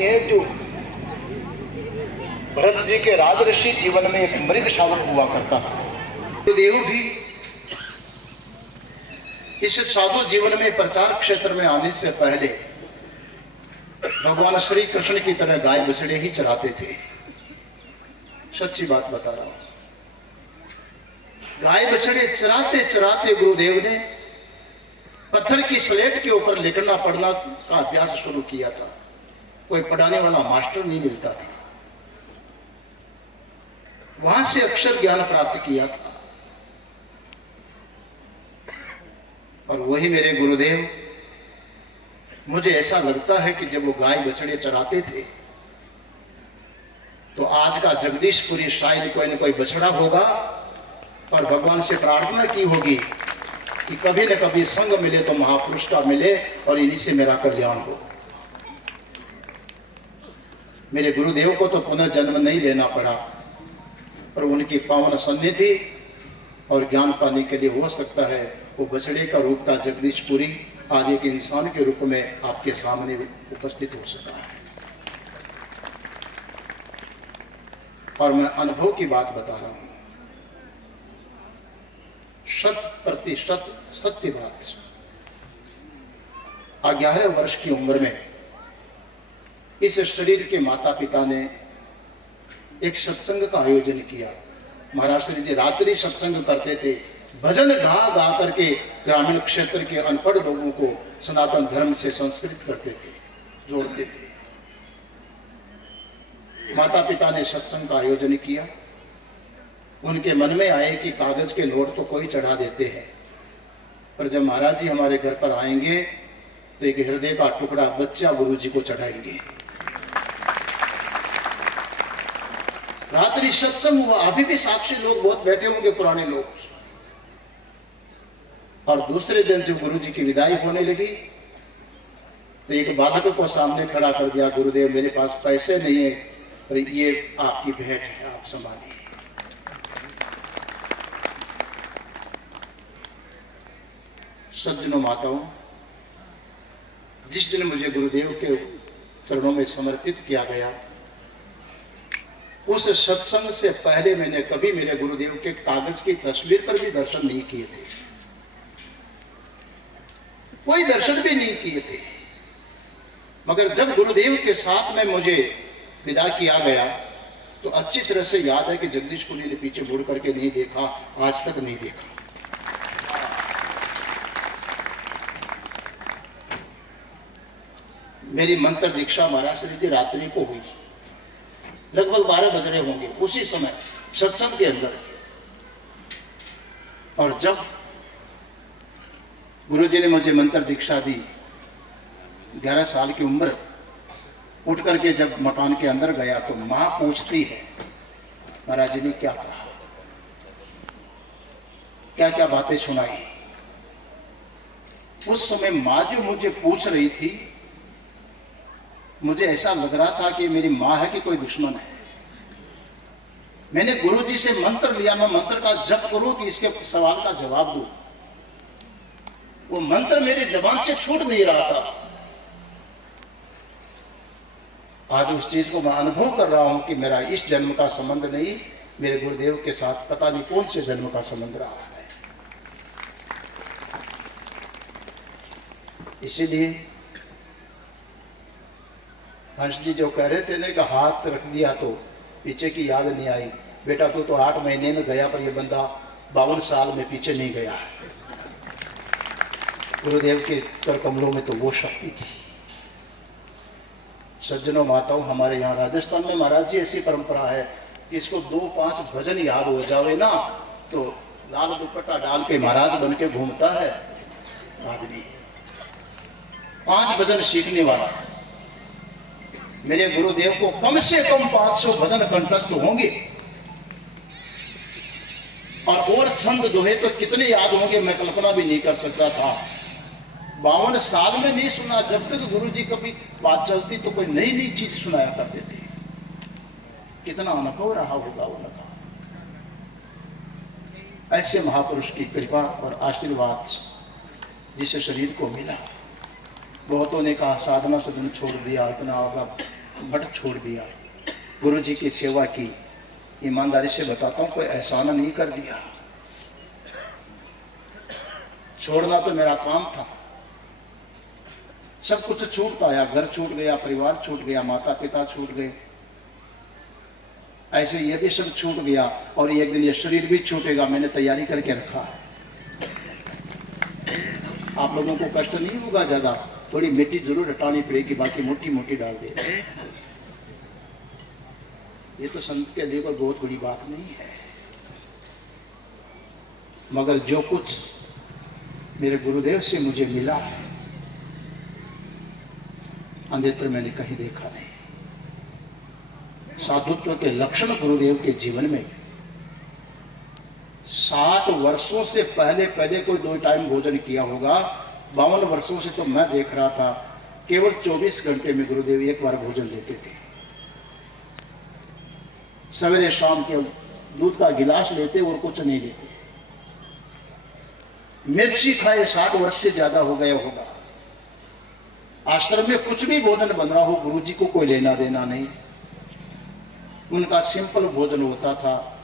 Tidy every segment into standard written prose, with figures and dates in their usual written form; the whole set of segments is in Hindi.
कहानी है जो भरत जी के राजऋषि जीवन में एक मृग शावक हुआ करता था। देव भी इस साधु जीवन में प्रचार क्षेत्र में आने से पहले भगवान श्री कृष्ण की तरह गाय बछड़े ही चराते थे। सच्ची बात बता रहा हूं, गाय बछड़े चराते चराते गुरुदेव ने पत्थर की स्लेट के ऊपर लिखना पढ़ना का अभ्यास शुरू किया था। कोई पढ़ाने वाला मास्टर नहीं मिलता था, वहां से अक्षर ज्ञान प्राप्त किया था। और वही मेरे गुरुदेव, मुझे ऐसा लगता है कि जब वो गाय बछड़े चराते थे तो आज का जगदीशपुरी शायद कोई न कोई बछड़ा होगा और भगवान से प्रार्थना की होगी कि कभी न कभी संग मिले तो महापुरुष का मिले और इन्हीं से मेरा कल्याण हो। मेरे गुरुदेव को तो पुनः जन्म नहीं लेना पड़ा, पर उनकी पावन सन्निधि और ज्ञान पाने के लिए हो सकता है वो बछड़े का रूप का जगदीशपुरी आज एक इंसान के रूप में आपके सामने उपस्थित हो सका है। और मैं अनुभव की बात बता रहा हूं, 100% सत्य बात। 11 वर्ष की उम्र में इस शरीर के माता पिता ने एक सत्संग का आयोजन किया। महाराज श्री जी रात्रि सत्संग करते थे, भजन गा गा करके ग्रामीण क्षेत्र के अनपढ़ लोगों को सनातन धर्म से संस्कृत करते थे, जोड़ते थे। माता पिता ने सत्संग का आयोजन किया। उनके मन में आए कि कागज के नोट तो कोई चढ़ा देते हैं, पर जब महाराज जी हमारे घर पर आएंगे तो एक हृदय का टुकड़ा बच्चा गुरु जी को चढ़ाएंगे। रात्रि सत्संग हुआ, अभी भी साक्षी लोग बहुत बैठे होंगे, पुराने लोग। और दूसरे दिन जब गुरु जी की विदाई होने लगी तो एक बालक को सामने खड़ा कर दिया, गुरुदेव मेरे पास पैसे नहीं है, पर ये आपकी भेंट है, आप संभालिए। सज्जनों माताओं, जिस दिन मुझे गुरुदेव के चरणों में समर्पित किया गया, उस सत्संग से पहले मैंने कभी मेरे गुरुदेव के कागज की तस्वीर पर भी दर्शन नहीं किए थे, कोई दर्शन भी नहीं किए थे। मगर जब गुरुदेव के साथ में मुझे विदा किया गया तो अच्छी तरह से याद है कि जगदीशपुरी ने पीछे मुड़ करके नहीं देखा, आज तक नहीं देखा। मेरी मंत्र दीक्षा महाराज श्री जी रात्रि को हुई, लगभग 12 बज रहे होंगे उसी समय सत्संग के अंदर। और जब गुरुजी ने मुझे मंत्र दीक्षा दी, 11 साल की उम्र, उठ करके जब मकान के अंदर गया तो मां पूछती है, महाराज जी ने क्या कहा, क्या क्या बातें सुनाई। उस समय मां जो मुझे पूछ रही थी, मुझे ऐसा लग रहा था कि मेरी मां है कि कोई दुश्मन है। मैंने गुरुजी से मंत्र लिया, मैं मंत्र का जप करूं कि इसके सवाल का जवाब दूं। वो मंत्र मेरे जबान से छूट नहीं रहा था। आज उस चीज को मैं अनुभव कर रहा हूं कि मेरा इस जन्म का संबंध नहीं, मेरे गुरुदेव के साथ पता नहीं कौन से जन्म का संबंध रहा है। इसीलिए हंस जी जो कह रहे थे ना कि हाथ रख दिया तो पीछे की याद नहीं आई, बेटा तू तो 8 महीने में गया, पर यह बंदा 52 साल में पीछे नहीं गया है। गुरुदेव के कर कमलों में तो वो शक्ति थी। सज्जनों माताओं, हमारे यहाँ राजस्थान में महाराज जी ऐसी परंपरा है कि इसको 2-5 भजन याद हो जावे ना तो लाल दुपट्टा डाल के महाराज बन के घूमता है आदमी। 5 भजन सीखने वाला। मेरे गुरुदेव को कम से कम 500 भजन कंठस्थ होंगे, और छंद दोहे तो कितने याद होंगे मैं कल्पना भी नहीं कर सकता था। 52 साल में नहीं सुना। जब तक गुरुजी कभी बात चलती तो कोई नई नई चीज सुनाया करते थे। कितना अनुभव रहा होगा उनका। ऐसे महापुरुष की कृपा और आशीर्वाद जिस शरीर को मिला। बहुतों ने कहा साधना सदन छोड़ दिया, इतना होगा मठ छोड़ दिया, गुरु जी की सेवा की। ईमानदारी से बताता हूँ, कोई एहसान नहीं कर दिया। छोड़ना तो मेरा काम था। सब कुछ छूटता आया, घर छूट गया, परिवार छूट गया, माता पिता छूट गए, ऐसे ये भी सब छूट गया। और एक दिन ये शरीर भी छूटेगा, मैंने तैयारी करके रखा है। आप लोगों को कष्ट नहीं होगा ज्यादा, थोड़ी मिट्टी जरूर हटानी पड़ेगी, बाकी मोटी मोटी डाल दे। ये तो संत के लिए कोई बहुत बड़ी बात नहीं है, मगर जो कुछ मेरे गुरुदेव से मुझे मिला है, अन्यत्र मैंने कहीं देखा नहीं। साधुत्व के लक्षण गुरुदेव के जीवन में 60 वर्षों से पहले कोई 2 टाइम भोजन किया होगा। 52 वर्षों से तो मैं देख रहा था, केवल 24 घंटे में गुरुदेव एक बार भोजन लेते थे। सवेरे शाम के दूध का गिलास लेते और कुछ नहीं लेते। मिर्ची खाए 60 वर्ष से ज्यादा हो गया होगा। आश्रम में कुछ भी भोजन बन रहा हो, गुरुजी को कोई लेना देना नहीं। उनका सिंपल भोजन होता था।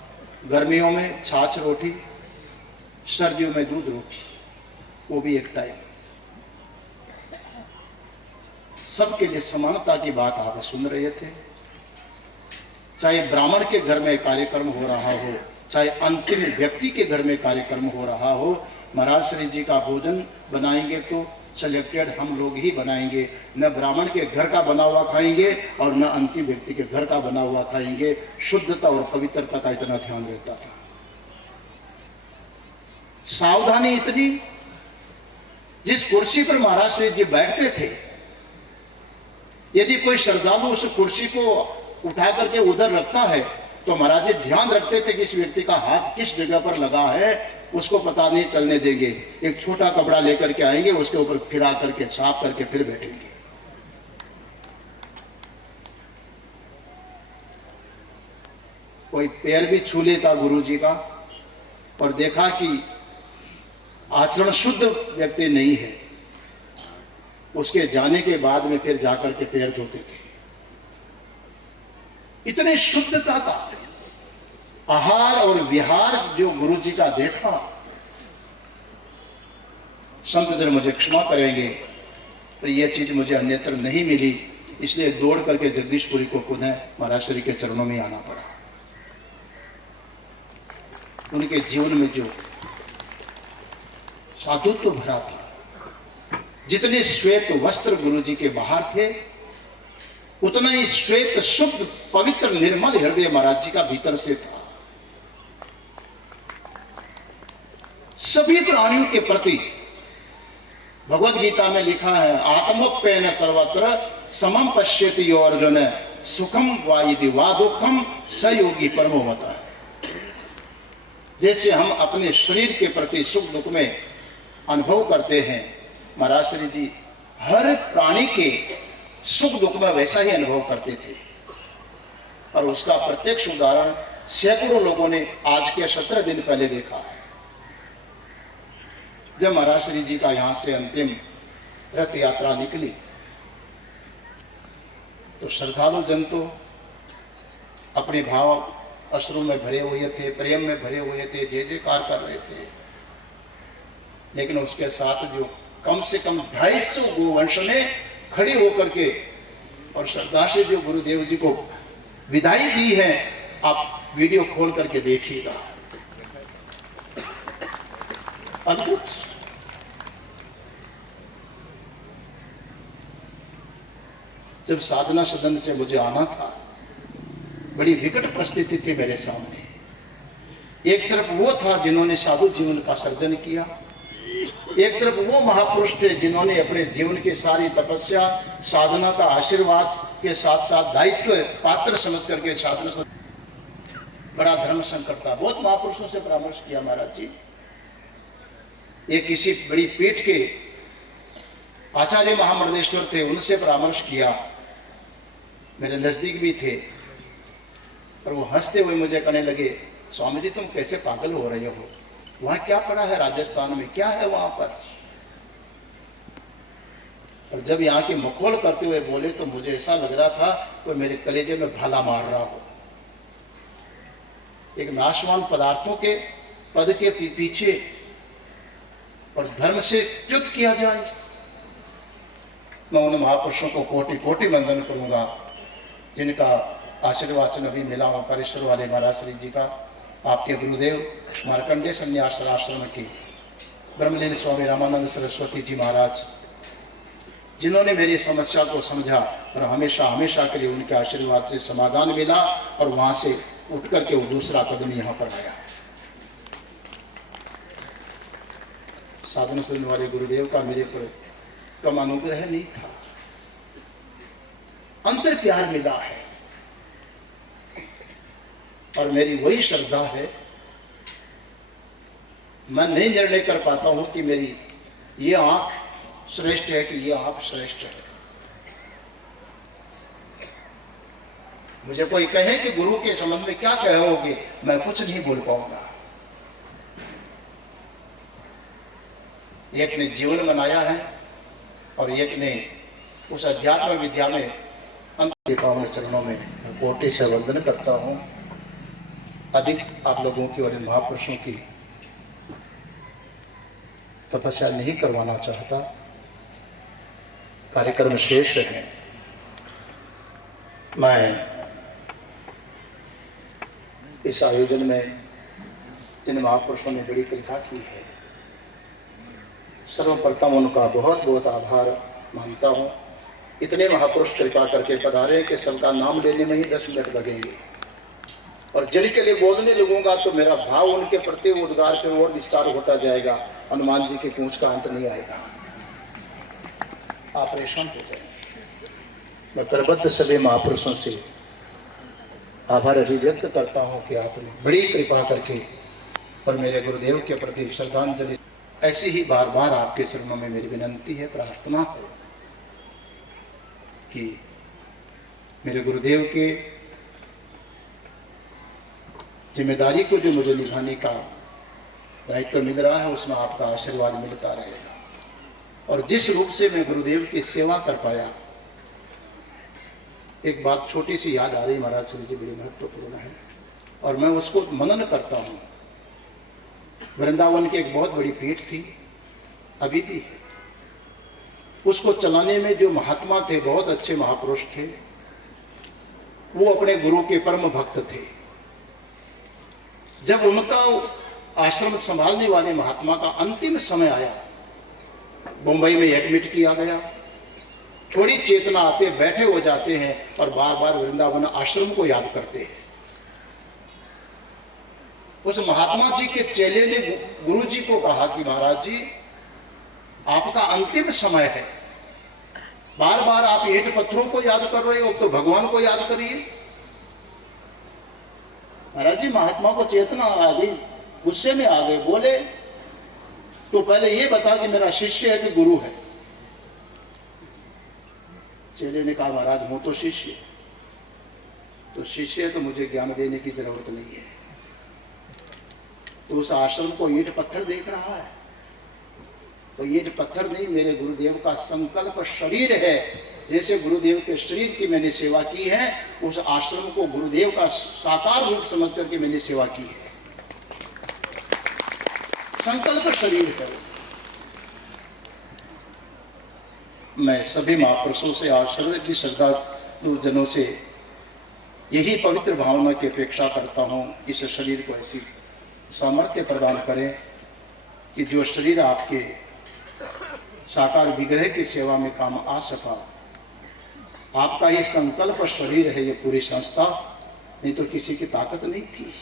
गर्मियों में छाछ रोटी, सर्दियों में दूध रोटी, वो भी एक टाइम। सबके लिए समानता की बात आप सुन रहे थे। चाहे ब्राह्मण के घर में कार्यक्रम हो रहा हो, चाहे अंतिम व्यक्ति के घर में कार्यक्रम हो रहा हो, महाराज श्री जी का भोजन बनाएंगे तो सिलेक्टेड हम लोग ही बनाएंगे। न ब्राह्मण के घर का बना हुआ खाएंगे और न अंतिम व्यक्ति के घर का बना हुआ खाएंगे। शुद्धता और पवित्रता का इतना ध्यान रहता था। सावधानी इतनी, जिस कुर्सी पर महाराज श्री जी बैठते थे, यदि कोई श्रद्धालु उस कुर्सी को उठा करके उधर रखता है तो महाराज जी ध्यान रखते थे कि इस व्यक्ति का हाथ किस जगह पर लगा है, उसको पता नहीं चलने देंगे। एक छोटा कपड़ा लेकर के आएंगे, उसके ऊपर फिरा करके साफ करके फिर बैठेंगे। कोई पैर भी छू लेता गुरु जी का और देखा कि आचरण शुद्ध व्यक्ति नहीं है, उसके जाने के बाद में फिर जाकर के पैर धोते थे। इतने शुद्धता का आहार और विहार जो गुरु जी का देखा। संत जन मुझे क्षमा करेंगे, पर यह चीज मुझे अन्यत्र नहीं मिली, इसलिए दौड़ करके जगदीशपुरी को पुनः महाराज श्री के चरणों में आना पड़ा। उनके जीवन में जो साधुत्व भरा था, जितने श्वेत वस्त्र गुरु जी के बाहर थे, उतना ही श्वेत शुद्ध पवित्र निर्मल हृदय महाराज जी का भीतर से था। सभी प्राणियों के प्रति भगवद गीता में लिखा है, आत्मोप्यन सर्वत्र समम पश्यति यो अर्जुन सुखम वा यदि वा दुखम स योगी परमो मता। जैसे हम अपने शरीर के प्रति सुख दुख में अनुभव करते हैं, महाराज श्री जी हर प्राणी के सुख दुख में वैसा ही अनुभव करते थे। और उसका प्रत्यक्ष उदाहरण सैकड़ों लोगों ने आज के 17 दिन पहले देखा है। जब महाराज श्री जी का यहां से अंतिम रथ यात्रा निकली तो श्रद्धालु जन तो अपने भाव अश्रु में भरे हुए थे, प्रेम में भरे हुए थे, जय जयकार कर रहे थे। लेकिन उसके साथ जो कम से कम 250 गोवंश ने खड़े होकर के और श्रद्धा से जो गुरुदेव जी को विदाई दी है, आप वीडियो खोल करके देखिएगा, अद्भुत। जब साधना सदन से मुझे आना था, बड़ी विकट परिस्थिति थी मेरे सामने। एक तरफ वो था जिन्होंने साधु जीवन का सर्जन किया, एक तरफ वो महापुरुष थे जिन्होंने अपने जीवन की सारी तपस्या साधना का आशीर्वाद के साथ साथ दायित्व पात्र समझ करके साधना। बड़ा धर्म संकट था, बहुत महापुरुषों से परामर्श किया महाराज जी। एक किसी बड़ी पीठ के आचार्य महामंडलेश्वर थे, उनसे परामर्श किया, मेरे नजदीक भी थे। और वो हंसते हुए मुझे कहने लगे, स्वामी जी तुम कैसे पागल हो रहे हो, वहां क्या पड़ा है राजस्थान में, क्या है वहां पर? और जब यहाँ की मखौल करते हुए बोले तो मुझे ऐसा लग रहा था तो मेरे कलेजे में भाला मार रहा हो। एक नाशवान पदार्थों के पद के पीछे और धर्म से च्युत किया जाए। मैं उन महापुरुषों को कोटि कोटि वंदन करूंगा जिनका आशीर्वाद अभी मिला हो। कारेश्वर वाले महाराज श्री जी का, आपके गुरुदेव मार्कंडेय संन्यास आश्रम की ब्रह्मलीन स्वामी रामानंद सरस्वती जी महाराज, जिन्होंने मेरी समस्या को समझा और हमेशा हमेशा के लिए उनके आशीर्वाद से समाधान मिला और वहां से उठ करके वो दूसरा कदम यहाँ पर आया। साधन सदन वाले गुरुदेव का मेरे पर कम अनुग्रह नहीं था, अंतर प्यार मिला है। और मेरी वही श्रद्धा है, मैं नहीं निर्णय कर पाता हूं कि मेरी ये आंख श्रेष्ठ है कि ये आंख श्रेष्ठ है। मुझे कोई कहे कि गुरु के संबंध में क्या कहोगे, मैं कुछ नहीं बोल पाऊंगा। एक ने जीवन बनाया है और एक ने उस अध्यात्म विद्या में अंत पावन चरणों में कोटि से वंदन करता हूं। अधिक आप लोगों की और इन महापुरुषों की तपस्या नहीं करवाना चाहता, कार्यक्रम शेष है। मैं इस आयोजन में जिन महापुरुषों ने बड़ी कृपा की है, सर्वप्रथम उनका बहुत बहुत आभार मानता हूँ। इतने महापुरुष कृपा करके पधारे कि सबका नाम लेने में ही 10 मिनट लगेंगे और जिनके लिए बोलने लगूंगा तो मेरा भाव उनके प्रति उद्गार के और विस्तार होता जाएगा। हनुमान जी की पूंछ का अंत नहीं आएगा, आप परेशान हो जाएंगे। मैं करबद्ध सभी महापुरुषों से आभार अभिव्यक्त करता हूँ कि आपने बड़ी कृपा करके और मेरे गुरुदेव के प्रति श्रद्धांजलि। ऐसी ही बार बार आपके चरणों में मेरी विनंती है, प्रार्थना है कि मेरे गुरुदेव के जिम्मेदारी को जो मुझे निभाने का दायित्व मिल रहा है उसमें आपका आशीर्वाद मिलता रहेगा। और जिस रूप से मैं गुरुदेव की सेवा कर पाया, एक बात छोटी सी याद आ रही महाराज श्री जी, बड़ी महत्वपूर्ण है और मैं उसको मनन करता हूँ। वृंदावन की एक बहुत बड़ी पीठ थी, अभी भी है। उसको चलाने में जो महात्मा थे, बहुत अच्छे महापुरुष थे, वो अपने गुरु के परम भक्त थे। जब उनका आश्रम संभालने वाले महात्मा का अंतिम समय आया, मुंबई में एडमिट किया गया, थोड़ी चेतना आते बैठे हो जाते हैं और बार बार वृंदावन आश्रम को याद करते हैं। उस महात्मा जी के चेले ने गुरु जी को कहा कि महाराज जी, आपका अंतिम समय है, बार बार आप ईंट पत्थरों को याद कर रहे हो, तो भगवान को याद करिए। महाराज जी, महात्मा को चेतना आ गई, गुस्से में आ गए, बोले तो पहले ये बता कि मेरा शिष्य है कि गुरु है। चेले ने कहा महाराज, हूं तो शिष्य, तो शिष्य है तो मुझे ज्ञान देने की जरूरत नहीं है। तो उस आश्रम को ईंट पत्थर देख रहा है, तो ईंट पत्थर नहीं, मेरे गुरुदेव का संकल्प शरीर है। जैसे गुरुदेव के शरीर की मैंने सेवा की है, उस आश्रम को गुरुदेव का साकार रूप समझ करके मैंने सेवा की है। संकल्प शरीर है। मैं सभी महापुरुषों से आश्रय की श्रद्धालु जनों से यही पवित्र भावना की अपेक्षा करता हूँ, इस शरीर को ऐसी सामर्थ्य प्रदान करें कि जो शरीर आपके साकार विग्रह की सेवा में काम आ सका। आपका ये संकल्प शरीर है, ये पूरी संस्था, नहीं तो किसी की ताकत नहीं थी।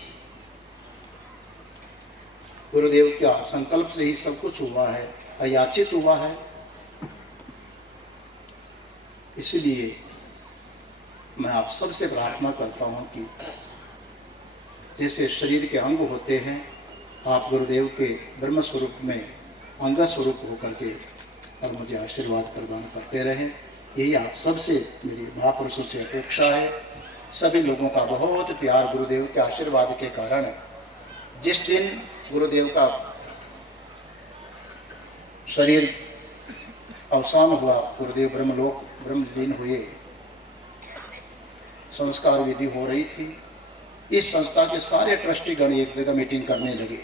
गुरुदेव क्या संकल्प से ही सब कुछ हुआ है, अयाचित हुआ है। इसलिए मैं आप सबसे प्रार्थना करता हूं कि जैसे शरीर के अंग होते हैं, आप गुरुदेव के ब्रह्म स्वरूप में अंग स्वरूप होकर के और मुझे आशीर्वाद प्रदान करते रहें। यही आप सबसे मेरी महापुरुषों से अपेक्षा है। सभी लोगों का बहुत प्यार गुरुदेव के आशीर्वाद के कारण, जिस दिन गुरुदेव का शरीर अवसान हुआ, गुरुदेव ब्रह्मलोक ब्रह्मलीन हुए, संस्कार विधि हो रही थी। इस संस्था के सारे ट्रस्टीगण एक जगह मीटिंग करने लगे।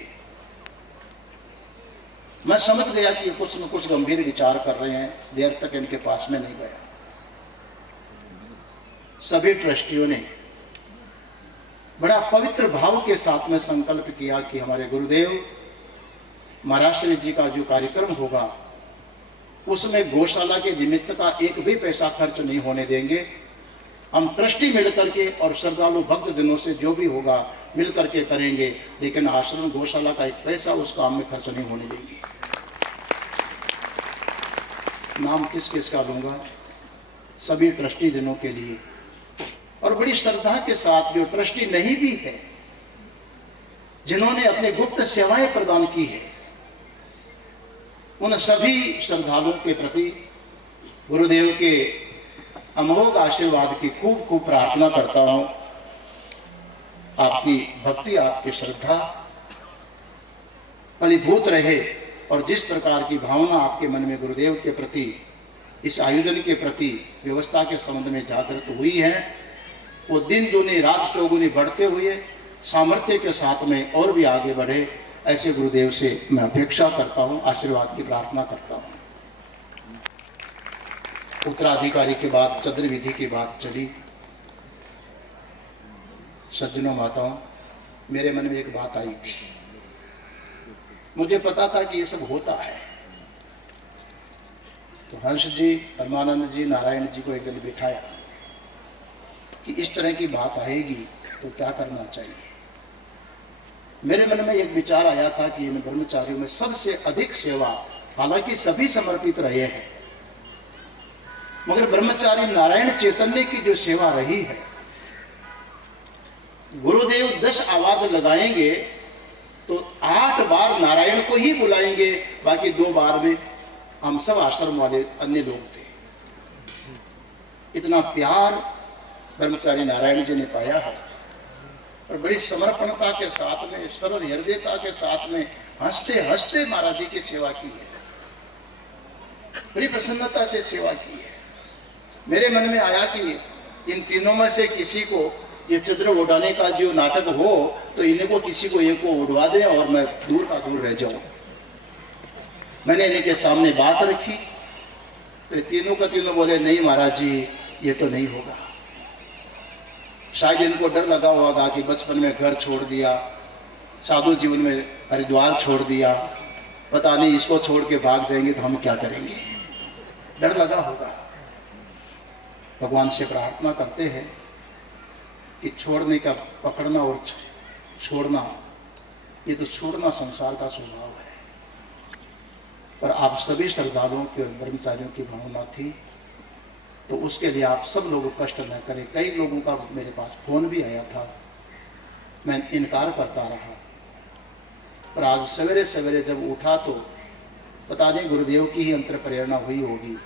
मैं समझ गया कि कुछ न कुछ गंभीर विचार कर रहे हैं, देर तक इनके पास में नहीं गया। सभी ट्रस्टियों ने बड़ा पवित्र भाव के साथ में संकल्प किया कि हमारे गुरुदेव महाराज श्री जी का जो कार्यक्रम होगा उसमें गौशाला के निमित्त का एक भी पैसा खर्च नहीं होने देंगे। हम ट्रस्टी मिल करके और श्रद्धालु भक्त जनों से जो भी होगा मिल करके करेंगे, लेकिन आश्रम गौशाला का एक पैसा उस काम में खर्च नहीं होने देंगे। नाम किस किस का लूंगा? सभी ट्रस्टी जनों के लिए, और बड़ी श्रद्धा के साथ जो ट्रस्टी नहीं भी है, जिन्होंने अपने गुप्त सेवाएं प्रदान की है, उन सभी श्रद्धालुओं के प्रति गुरुदेव के अमोघ आशीर्वाद की खूब खूब प्रार्थना करता हूं। आपकी भक्ति, आपकी श्रद्धा फलीभूत रहे, और जिस प्रकार की भावना आपके मन में गुरुदेव के प्रति, इस आयोजन के प्रति, व्यवस्था के संबंध में जागृत हुई है, वो दिन दूनी रात चौगुनी बढ़ते हुए सामर्थ्य के साथ में और भी आगे बढ़े, ऐसे गुरुदेव से मैं अपेक्षा करता हूं, आशीर्वाद की प्रार्थना करता हूं। उत्तराधिकारी के बाद चंद्र विधि की बात चली। सज्जनों माताओं, मेरे मन में एक बात आई थी। मुझे पता था कि ये सब होता है, तो हंस जी, परमानंद जी, नारायण जी को एक दिन बिठाया कि इस तरह की बात आएगी तो क्या करना चाहिए। मेरे मन में एक विचार आया था कि इन ब्रह्मचारियों में सबसे अधिक सेवा, हालांकि सभी समर्पित रहे हैं, मगर ब्रह्मचारी नारायण चैतन्य की जो सेवा रही है, गुरुदेव 10 आवाज लगाएंगे तो 8 बार नारायण को ही बुलाएंगे, बाकी 2 बार में हम सब आश्रम वाले अन्य लोग थे। इतना प्यार ब्रह्मचारी नारायण जी ने पाया है, और बड़ी समर्पणता के साथ में, सरल हृदयता के साथ में, हंसते हंसते महाराज जी की सेवा की है, बड़ी प्रसन्नता से सेवा की है। मेरे मन में आया कि इन तीनों में से किसी को ये चंद्र उड़ाने का जो नाटक हो तो इनको किसी को एक को उड़वा दें और मैं दूर का दूर रह जाऊं। मैंने इनके सामने बात रखी तो तीनों का तीनों बोले, नहीं महाराज जी, ये तो नहीं होगा। शायद इनको डर लगा होगा कि बचपन में घर छोड़ दिया, साधु जीवन में हरिद्वार छोड़ दिया, पता नहीं इसको छोड़ के भाग जाएंगे तो हम क्या करेंगे, डर लगा होगा। भगवान से प्रार्थना करते हैं कि छोड़ने का, पकड़ना और छोड़ना, ये तो छोड़ना संसार का स्वभाव है, पर आप सभी श्रद्धालुओं के और ब्रह्मचारियों की भावना थी, तो उसके लिए आप सब लोग कष्ट न करें। कई लोगों का मेरे पास फोन भी आया था, मैं इनकार करता रहा, पर आज सवेरे सवेरे जब उठा तो पता नहीं गुरुदेव की ही अंतर प्रेरणा हुई होगी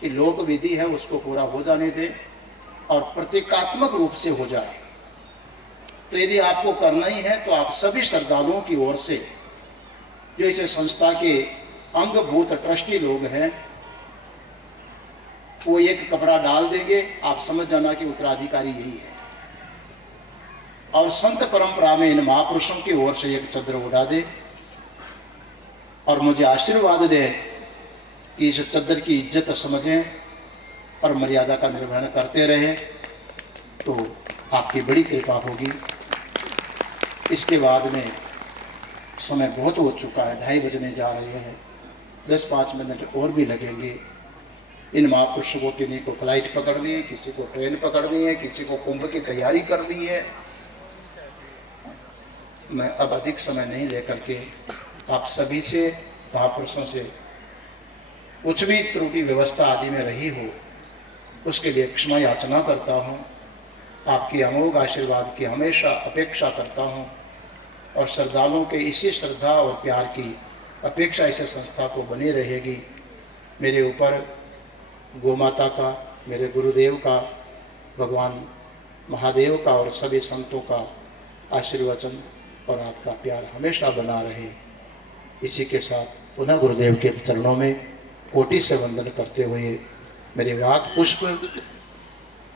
कि लोक विधि है उसको पूरा हो जाने दें और प्रतीकात्मक रूप से हो जाए। तो यदि आपको करना ही है तो आप सभी श्रद्धालुओं की ओर से, जो इस संस्था के अंगभूत ट्रस्टी लोग हैं, वो एक कपड़ा डाल देंगे, आप समझ जाना कि उत्तराधिकारी यही है। और संत परंपरा में इन महापुरुषों की ओर से एक चंद्र उड़ा दे और मुझे आशीर्वाद दे कि इस चंद्र की इज्जत समझें और मर्यादा का निर्वहन करते रहें, तो आपकी बड़ी कृपा होगी। इसके बाद में समय बहुत हो चुका है, 2:30 बजने जा रहे हैं, 10-5 मिनट और भी लगेंगे। इन महापुरुषों को किन्हीं को फ्लाइट पकड़नी है, किसी को ट्रेन पकड़नी है, किसी को कुंभ की तैयारी करनी है। मैं अब अधिक समय नहीं लेकर के आप सभी से, महापुरुषों से कुछ भी त्रुटि व्यवस्था आदि में रही हो उसके लिए क्षमा याचना करता हूँ। आपकी अमोघ आशीर्वाद की हमेशा अपेक्षा करता हूँ और श्रद्धालुओं के इसी श्रद्धा और प्यार की अपेक्षा इस संस्था को बनी रहेगी। मेरे ऊपर गोमाता का, मेरे गुरुदेव का, भगवान महादेव का और सभी संतों का आशीर्वचन और आपका प्यार हमेशा बना रहे। इसी के साथ पुनः गुरुदेव के चरणों में कोटि से वंदन करते हुए मेरे वाक पुष्प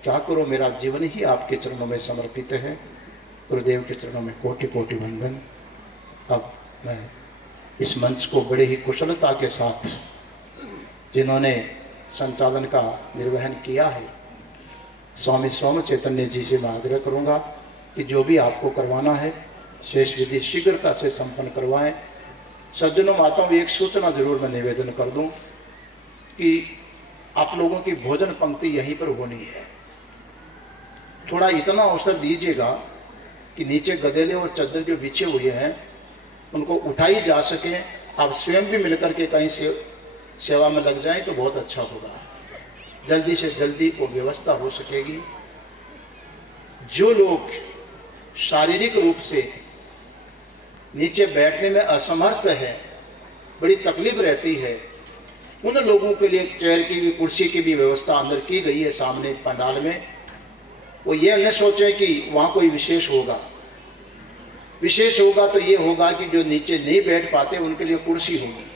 क्या करो, मेरा जीवन ही आपके चरणों में समर्पित है। गुरुदेव के चरणों में कोटि कोटि वंदन। अब मैं इस मंच को बड़े ही कुशलता के साथ जिन्होंने संचालन का निर्वहन किया है, स्वामी सोम चैतन्य जी से मैं आग्रह करूँगा कि जो भी आपको करवाना है शेष विधि शीघ्रता से संपन्न करवाएं। सज्जनों माताओं, एक सूचना जरूर मैं निवेदन कर दूं कि आप लोगों की भोजन पंक्ति यहीं पर होनी है। थोड़ा इतना अवसर दीजिएगा कि नीचे गदेले और चादर जो बिछे हुए हैं उनको उठाई जा सके। आप स्वयं भी मिलकर के कहीं से सेवा में लग जाएं तो बहुत अच्छा होगा। जल्दी से जल्दी वो व्यवस्था हो सकेगी। जो लोग शारीरिक रूप से नीचे बैठने में असमर्थ है, बड़ी तकलीफ रहती है, उन लोगों के लिए चेयर की भी कुर्सी की भी व्यवस्था अंदर की गई है सामने पंडाल में। वो ये न सोचें कि वहाँ कोई विशेष होगा। विशेष होगा तो ये होगा कि जो नीचे नहीं बैठ पाते उनके लिए कुर्सी होगी।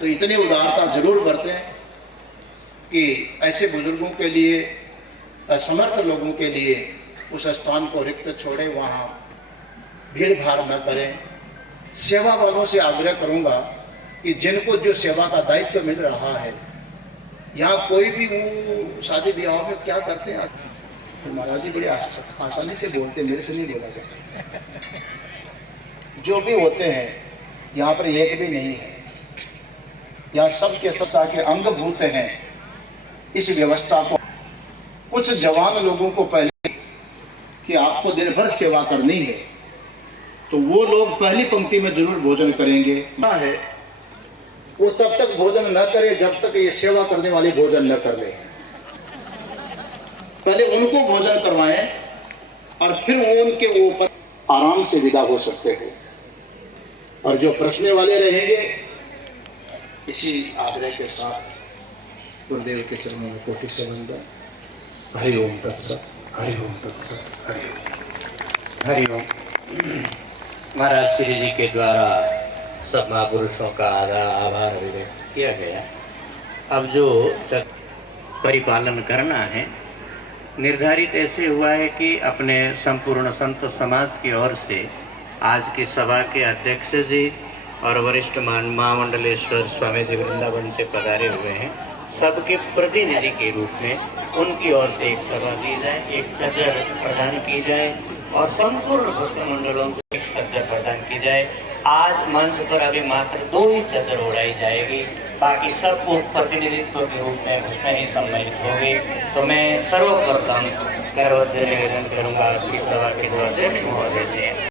तो इतनी उदारता जरूर बरतें कि ऐसे बुजुर्गों के लिए, असमर्थ लोगों के लिए उस स्थान को रिक्त छोड़े, वहाँ भीड़ भाड़ न करें। सेवा वालों से आग्रह करूँगा कि जिनको जो सेवा का दायित्व मिल रहा है, यहाँ कोई भी वो शादी ब्याह में क्या करते हैं, तो महाराज जी बड़े आसानी से बोलते, मेरे से नहीं बोला जाता। जो भी होते हैं यहाँ पर एक भी नहीं है, यहाँ सब के सब के अंगभूत हैं। इस व्यवस्था को कुछ जवान लोगों को पहले कि आपको दिन भर सेवा करनी है तो वो लोग पहली पंक्ति में जरूर भोजन करेंगे है, वो तब तक भोजन न करे जब तक ये सेवा करने वाले भोजन न कर ले। पहले उनको भोजन करवाएं और फिर वो उनके ऊपर आराम से विदा हो सकते हो। और जो प्रश्न वाले रहेंगे, इसी आग्रह के साथ गुरुदेव के चरणों में कोटि से वंदन। हरि ओम तत्सत, हरि ओम तत्सत, हरि ओम। हरि ओम। महाराज श्री जी के द्वारा सब महापुरुषों का आभार व्यक्त किया गया। अब जो परिपालन करना है निर्धारित ऐसे हुआ है कि अपने संपूर्ण संत समाज की ओर से आज की सभा के अध्यक्ष जी और वरिष्ठ महामंडलेश्वर स्वामी जी वृंदावन से पधारे हुए हैं, सबके प्रतिनिधि के रूप में उनकी ओर से एक सभा दी जाए, एक चर्चा प्रदान की जाए और संपूर्ण भक्त मंडलों को एक सज्जा प्रदान की जाए। आज मंच पर अभी मात्र 2 ही चादर उड़ाई जाएगी, बाकी सब प्रतिनिधित्व के रूप में उसमें ही सम्मिलित होंगे। तो मैं सर्वप्रथम करवत निवेदन करूंगा आपकी सभा के जो अध्यक्ष महोदय थे